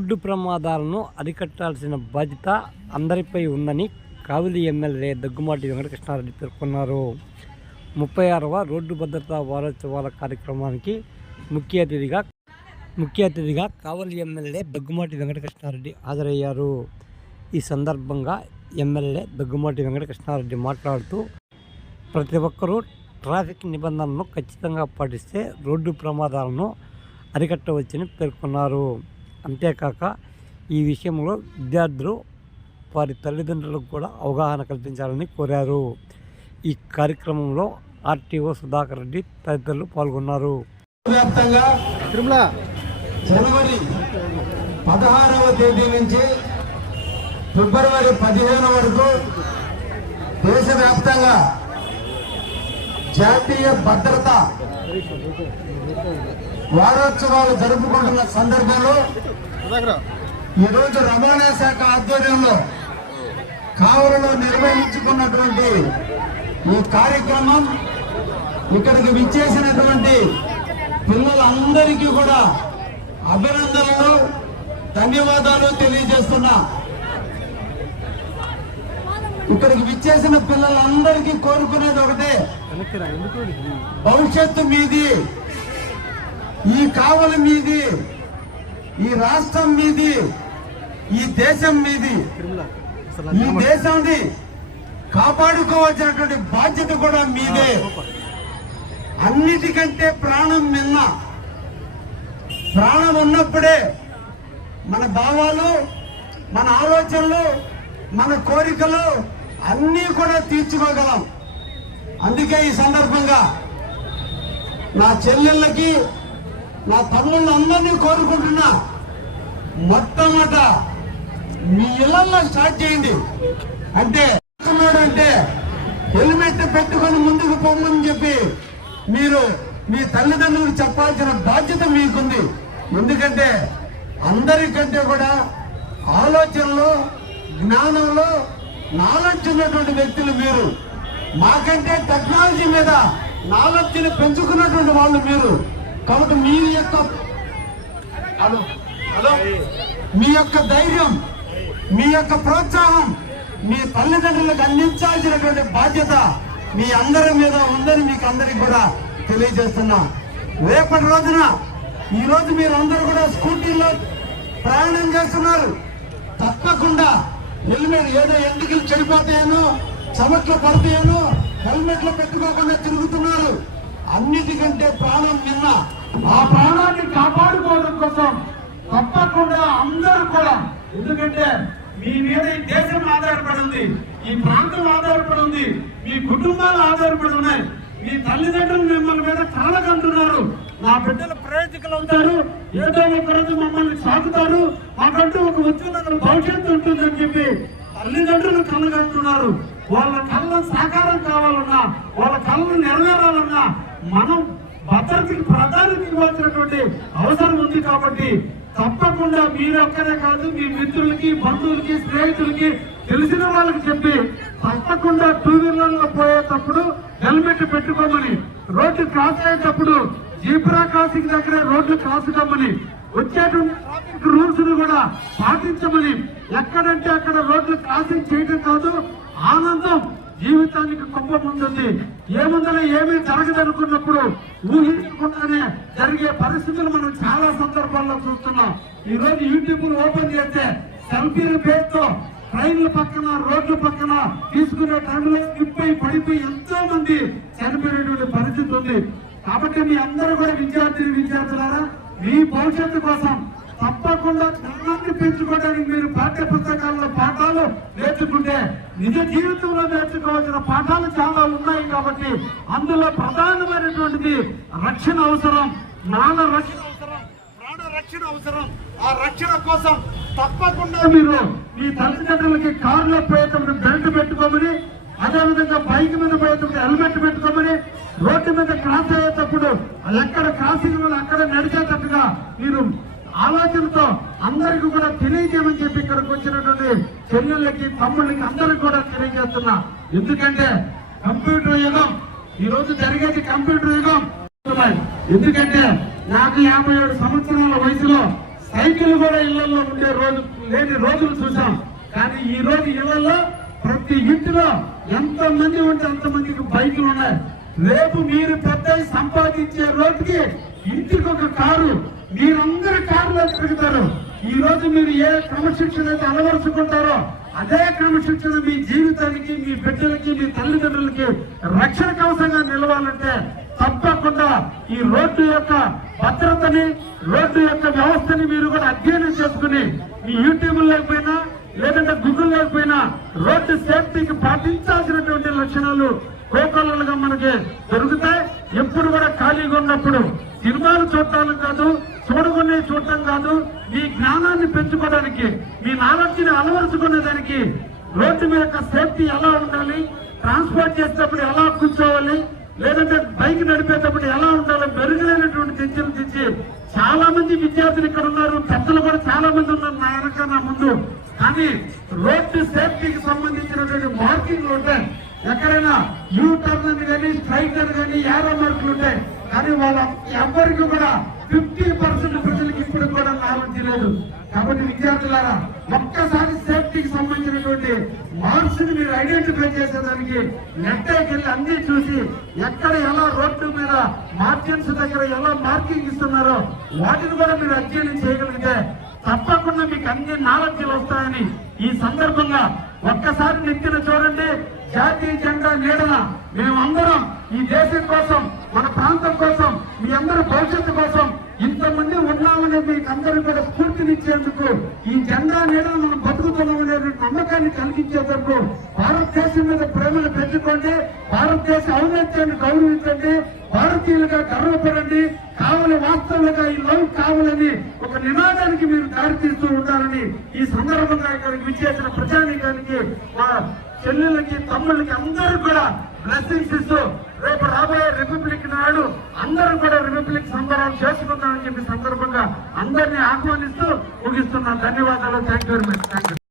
Road ప్రమాదాలను అరికట్టాల్సిన బాధ్యత అందరిపై ఉందని కావిలి ఎమ్మెల్యే దగ్గుమాటి వెంకటకృష్ణారెడ్డి పేర్కొన్నారు. ముప్పై ఆరవ రోడ్డు భద్రతా వారోత్సవాల కార్యక్రమానికి ముఖ్య అతిథిగా ముఖ్య అతిథిగా కావలి ఎమ్మెల్యే దగ్గుమాటి వెంకటకృష్ణారెడ్డి హాజరయ్యారు. ఈ సందర్భంగా ఎమ్మెల్యే దగ్గుమాటి వెంకటకృష్ణారెడ్డి మాట్లాడుతూ ప్రతి ఒక్కరూ ట్రాఫిక్ నిబంధనలను ఖచ్చితంగా పాటిస్తే రోడ్డు ప్రమాదాలను అరికట్టవచ్చని పేర్కొన్నారు. అంతేకాక ఈ విషయంలో విద్యార్థులు వారి తల్లిదండ్రులకు కూడా అవగాహన కల్పించాలని కోరారు. ఈ కార్యక్రమంలో ఆర్టీఓ సుధాకర్ రెడ్డి తదితరులు పాల్గొన్నారు. జనవరి పదహారవ తేదీ నుంచి ఫిబ్రవరి పదిహేను వరకు దేశవ్యాప్తంగా జాతీయ భద్రత వారోత్సవాలు జరుపుకుంటున్న సందర్భంలో ఈరోజు రవాణా శాఖ ఆధ్వర్యంలో కావలలో నిర్వహించుకున్నటువంటి ఈ కార్యక్రమం ఇక్కడికి విచ్చేసినటువంటి పిల్లలందరికీ కూడా అభినందనలు ధన్యవాదాలు తెలియజేస్తున్నా. ఇక్కడికి విచ్చేసిన పిల్లలందరికీ కోరుకునేది ఒకటే. భవిష్యత్తు మీది. ఈ కావలి మీది ఈ రాష్ట్రం మీది ఈ దేశం మీది ఈ దేశాన్ని కాపాడుకోవాల్సినటువంటి బాధ్యత కూడా మీదే. అన్నిటికంటే ప్రాణం నిన్న. ప్రాణం ఉన్నప్పుడే మన భావాలు మన ఆలోచనలు మన కోరికలు అన్నీ కూడా తీర్చుకోగలం. అందుకే ఈ సందర్భంగా నా చెల్లెళ్ళకి నా తమ్ముళ్ళందరినీ కోరుకుంటున్నా. మొట్టమొదట మీ ఇళ్ళలో స్టార్ట్ చేయండి. అంటే అంటే హెల్మెట్ పెట్టుకొని ముందుకు పొమ్మని చెప్పి మీరు మీ తల్లిదండ్రులకు చెప్పాల్సిన బాధ్యత మీకుంది. ఎందుకంటే అందరికంటే కూడా ఆలోచనలో జ్ఞానంలో నాలెడ్జ్ ఉన్నటువంటి వ్యక్తులు మీరు. మాకంటే టెక్నాలజీ మీద నాలెడ్జ్ని పెంచుకున్నటువంటి వాళ్ళు మీరు. కాబట్టి మీ యొక్క హలో హలో. మీ యొక్క ధైర్యం మీ యొక్క ప్రోత్సాహం మీ తల్లిదండ్రులకు అందించాల్సినటువంటి బాధ్యత మీ అందరి మీద ఉందని మీకు అందరికి కూడా తెలియజేస్తున్నా. రేపటి రోజున ఈ రోజు మీరు అందరూ కూడా స్కూటీల్లో ప్రయాణం చేస్తున్నారు. తప్పకుండా హెల్మెట్ ఏదో ఎందుకు చెడిపోతాయనో చమట్లు పడతాయనో హెల్మెట్లు పెట్టుకోకుండా తిరుగుతున్నారు. అన్నిటికంటే ప్రాణం విన్నా ఆ ప్రాణాన్ని కాపాడుకోవడం కోసం తప్పకుండా అందరూ కూడా ఎందుకంటే మీ మీద ఈ దేశం ఆధారపడి ఉంది ఈ ప్రాంతం ఆధారపడి ఉంది మీ కుటుంబాలు ఆధారపడి ఉన్నాయి మీ తల్లిదండ్రులు మిమ్మల్ని మీద కలకంటున్నారు. నా బిడ్డలు ప్రయోజకులు అవుతారు ఏదో ఒక రోజు మమ్మల్ని సాకుతారు మాకంటూ ఒక ఉజ్వల భవిష్యత్తు ఉంటుందని చెప్పి తల్లిదండ్రులు కలగంటున్నారు. వాళ్ళ కళ్ళ సాకారం కావాలన్నా వాళ్ళ కళ్ళు నెరవేరాలన్నా మనం భద్రతకి ప్రాధాన్యత ఇవ్వాల్సినటువంటి అవసరం ఉంది కాబట్టి తప్పకుండా మీరొక్కరే కాదు మీ మిత్రులకి బంధువులకి స్నేహితులకి తెలిసిన వాళ్ళకి చెప్పి తప్పకుండా టూ వీలర్లో పోయేటప్పుడు హెల్మెట్ పెట్టుకోమని రోడ్డు క్రాస్ అయ్యేటప్పుడు జీబ్రా క్రాసింగ్ దగ్గర రోడ్లు క్రాస్ కమ్మని వచ్చేటువంటి ట్రాఫిక్ రూల్స్ను కూడా పాటించమని ఎక్కడంటే అక్కడ రోడ్లు క్రాసింగ్ చేయడం కాదు ఆనందం జీవితానికి కుంభం ఉంటుంది ఏముందని ఏమీ జరగదనుకున్నప్పుడు ఊహించకుండానే జరిగే పరిస్థితులు మనం చాలా సందర్భాల్లో చూస్తున్నాం. ఈ రోజు యూట్యూబ్ ఓపెన్ చేస్తే సెల్ఫీల పేరుతో ట్రైన్ల పక్కన రోడ్ల పక్కన తీసుకునే టైంలో స్లిప్ అయి పడిపోయి ఎంతో మంది చనిపోయినటువంటి పరిస్థితి ఉంది. కాబట్టి మీ అందరూ కూడా విద్యార్థి విద్యార్థులారా మీ భవిష్యత్తు కోసం తప్పకుండా జ్ఞానాన్ని పెంచుకోవడానికి మీరు పాఠ్య పుస్తకాల్లో పాఠాలు నేర్చుకుంటే నిజ జీవితంలో నేర్చుకోవాల్సిన పాఠాలు చాలా ఉన్నాయి కాబట్టి అందులో ప్రధానమైనటువంటిది రక్షణ అవసరం నాన్న రక్షణ అవసరం ప్రాణ రక్షణ అవసరం. ఆ రక్షణ కోసం తప్పకుండా మీరు మీ తల్లిదండ్రులకి కారులో పోయేటప్పుడు బెల్ట్ పెట్టుకోమని అదేవిధంగా బైక్ మీద పోయేటప్పుడు హెల్మెట్ పెట్టుకోమని రోడ్డు మీద క్రాస్ అయ్యేటప్పుడు ఎక్కడ క్రాసింగ్ అక్కడ నడిచేటట్టుగా మీరు ఆలోచనతో అందరికీ కూడా తెలియజేయమని చెప్పి ఇక్కడికి వచ్చినటువంటి చెల్లెళ్ళకి తమ్ముళ్ళకి అందరికి కూడా తెలియజేస్తున్నా. ఎందుకంటే కంప్యూటర్ యుగం ఈ రోజు జరిగేది కంప్యూటర్ యుగం. ఎందుకంటే నాకు యాభై ఏడు సంవత్సరాల వయసులో సైకిల్ కూడా ఇళ్ళలో ఉండే రోజు లేని రోజులు చూసాం కానీ ఈ రోజు ఇళ్ళలో ప్రతి ఇంటిలో ఎంత మంది ఉంటే అంత మందికి బైకులు ఉన్నాయి. రేపు మీరు పెద్ద సంపాదించే రోజుకి ఇంటికి ఒక కారు మీరందరూ కారులో తిరుగుతారు. ఈ రోజు మీరు ఏ క్రమశిక్షణ అయితే అలవరుచుకుంటారో అదే క్రమశిక్షణ మీ జీవితానికి మీ బిడ్డలకి మీ తల్లిదండ్రులకి రక్షణ కవసంగా నిలవాలంటే తప్పకుండా ఈ రోడ్డు యొక్క భద్రతని రోడ్డు యొక్క వ్యవస్థని మీరు కూడా అధ్యయనం చేసుకుని మీ యూట్యూబ్ లేకపోయినా లేదంటే గూగుల్ లేకపోయినా రోడ్డు సేఫ్టీకి పాటించాల్సినటువంటి లక్షణాలు కోకొల్లలుగా మనకి దొరుకుతాయి. ఎప్పుడు కూడా ఖాళీగా ఉన్నప్పుడు సినిమాలు చూడటానికి కాదు చూడకునే చూడటం కాదు మీ జ్ఞానాన్ని పెంచుకోవడానికి మీ నాలెడ్జిని అలవరుచుకునేదానికి రోడ్డు మీద యొక్క సేఫ్టీ ఎలా ఉండాలి ట్రాన్స్పోర్ట్ చేసేటప్పుడు ఎలా కూర్చోవాలి లేదంటే బైక్ నడిపేటప్పుడు ఎలా ఉండాలో మెరుగైనటువంటి చర్చలు తెచ్చి చాలా మంది విద్యార్థులు ఇక్కడ ఉన్నారు పెద్దలు కూడా చాలా మంది ఉన్నారు నా వెనక నా ముందు. కానీ రోడ్డు సేఫ్టీకి సంబంధించినటువంటి మార్కింగ్లు ఉంటాయి ఎక్కడైనా యూ టర్న్ కానీ స్ట్రైకర్ కానీ యారో మార్కులు ఉంటాయి. కానీ వాళ్ళ ఎవరికి కూడా ఫిఫ్టీ పర్సెంట్ ప్రజలకు ఇప్పుడు కూడా నాలెడ్జ్ లేదు. కాబట్టి విద్యార్థులారా ఒక్కసారి సేఫ్టీకి సంబంధించినటువంటి మార్క్స్ మీరు ఐడెంటిఫై చేసేదానికి నెట్టకి వెళ్ళి అన్ని చూసి ఎక్కడ ఎలా రోడ్డు మీద మార్జిన్స్ దగ్గర ఎలా మార్కింగ్ ఇస్తున్నారో వాటిని కూడా మీరు అధ్యయనం చేయగలిగితే తప్పకుండా మీకు అన్ని నాలెడ్జ్లు వస్తాయని ఈ సందర్భంగా ఒక్కసారి నెత్తిన చూడండి. జాతీయ జెండా నీడన మేమందరం ఈ దేశం కోసం మన ప్రాంతం కోసం మీ అందరి భవిష్యత్తు కోసం ఇంతమంది ఉన్నామని మీకు అందరూ కూడా స్ఫూర్తినిచ్చేందుకు ఈ జెండా నీడను మనం బతుకుతున్నామనే నమ్మకాన్ని కలిగించేటప్పుడు భారతదేశం మీద ప్రేమను పెంచుకోండి భారతదేశ ఔన్నత్యాన్ని గౌరవించండి భారతీయులుగా గర్వపడండి కావలి వాస్తవులుగా ఈ లవ్ కావాలని ఒక నినాదానికి మీరు దారితీస్తూ ఉండాలని ఈ సందర్భంగా ఇక్కడికి విచ్చేసిన ప్రజానీకానికి చెల్లెలకి చెల్లెళ్ళకి తమ్ముళ్ళకి అందరూ కూడా బ్లెస్సింగ్స్ ఇస్తూ రేపు రాబోయే రిపబ్లిక్ నాడు అందరూ కూడా రిపబ్లిక్ సంబరాలు చేసుకుందామని చెప్పి సందర్భంగా అందరినీ ఆహ్వానిస్తూ ముగిస్తున్నాను. ధన్యవాదాలు. Thank you very much thank you